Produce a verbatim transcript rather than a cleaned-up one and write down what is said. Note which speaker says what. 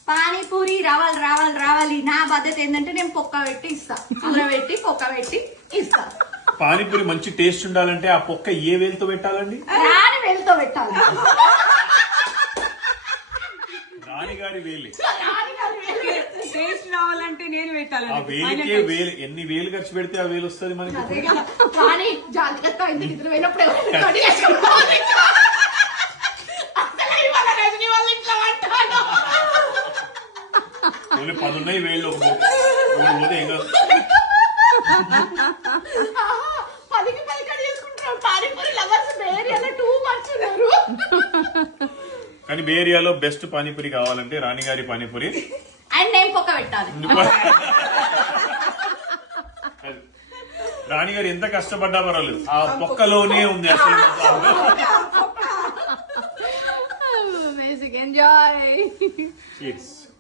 Speaker 1: పానీపూరి రావాలి రావాలి రావాలి. నా బాధ్యత ఏంటంటే నేను పొక్క పెట్టి ఇస్తా, కూర పెట్టి పొక్క పెట్టి ఇస్తా.
Speaker 2: పానీపూరి మంచి టేస్ట్ ఉండాలంటే ఆ పొక్క ఏ వేలుతో పెట్టాలండి?
Speaker 1: రాని వేలుతో పెట్టాలి.
Speaker 2: రాణిగారి వేలి
Speaker 3: టేస్ట్ రావాలంటే నేను పెట్టాలి.
Speaker 2: ఆ వేలికే వేలు, ఎన్ని వేలు ఖర్చు పెడితే ఆ వేలు వస్తుంది మనకి.
Speaker 1: కానీ జాగ్రత్త ఇంత నిద్ర పోయినప్పుడు
Speaker 2: ఓన్లీ పది ఉన్నాయి వేళ్ళు పోతే ఏం కాదు.
Speaker 1: పదికి పది కట్ చేసుకుంటున్నారు పానీపూరి లవర్స్ బేరియాలో టూ మర్చి ఉన్నారు.
Speaker 2: కానీ బే ఏరియాలో బెస్ట్ పానీపూరి కావాలంటే రాణిగారి పానీపూరి.
Speaker 1: అండ్ నేను పొక్క పెట్టాలి.
Speaker 2: రాణిగారు ఎంత కష్టపడ్డా పర్వాలేదు, ఆ పొక్కలోనే ఉంది అసలు.
Speaker 1: Amazing, enjoy.
Speaker 2: Cheers.